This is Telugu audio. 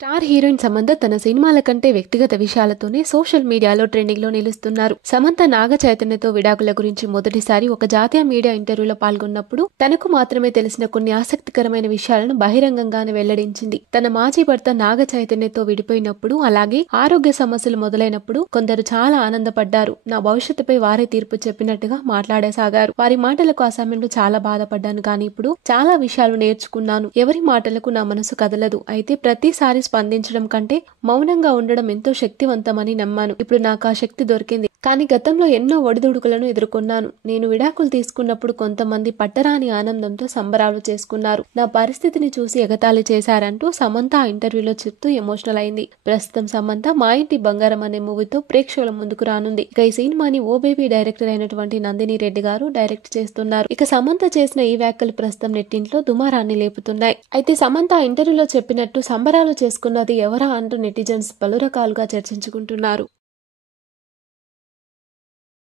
స్టార్ హీరోయిన్ సమంత తన సినిమాల కంటే వ్యక్తిగత విషయాలతోనే సోషల్ మీడియాలో ట్రెండింగ్ లో నిలుస్తున్నారు. సమంత నాగ చైతన్యతో విడాకుల గురించి మొదటిసారి ఒక జాతీయ మీడియా ఇంటర్వ్యూలో పాల్గొన్నప్పుడు తనకు మాత్రమే తెలిసిన కొన్ని ఆసక్తికరమైన విషయాలను బహిరంగంగానే వెల్లడించింది. తన మాజీ భర్త నాగ చైతన్యతో విడిపోయినప్పుడు, అలాగే ఆరోగ్య సమస్యలు మొదలైనప్పుడు కొందరు చాలా ఆనందపడ్డారు. నా భవిష్యత్తుపై వారే తీర్పు చెప్పినట్టుగా మాట్లాడసాగారు. వారి మాటలకు ఆ సమయంలో చాలా బాధపడ్డాను, కానీ ఇప్పుడు చాలా విషయాలు నేర్చుకున్నాను. ఎవరి మాటలకు నా మనసు కదలదు. అయితే ప్రతిసారి స్పందించడం కంటే మౌనంగా ఉండడం ఎంతో శక్తివంతమని నమ్మాను. ఇప్పుడు నాకు ఆ శక్తి దొరికింది. కానీ గతంలో ఎన్నో ఒడిదుడుకులను ఎదుర్కొన్నాను. నేను విడాకులు తీసుకున్నప్పుడు కొంతమంది పట్టరాని ఆనందంతో సంబరాలు చేసుకున్నారు. నా పరిస్థితిని చూసి ఎగతాళి చేశారంటూ సమంత ఆ ఇంటర్వ్యూలో చెప్తూ ఎమోషనల్ అయింది. ప్రస్తుతం సమంత మా ఇంటి బంగారం అనే మూవీతో ప్రేక్షకుల ముందుకు రానుంది. ఇక ఈ సినిమాని ఓ బేబీ డైరెక్టర్ అయినటువంటి నందిని రెడ్డి గారు డైరెక్ట్ చేస్తున్నారు. ఇక సమంత చేసిన ఈ వ్యాఖ్యలు ప్రస్తుతం నెట్టింట్లో దుమారాన్ని లేపుతున్నాయి. అయితే సమంత ఇంటర్వ్యూలో చెప్పినట్టు సంబరాలు చేసుకున్నది ఎవరా అంటూ నెటిజన్స్ పలు రకాలుగా చర్చించుకుంటున్నారు.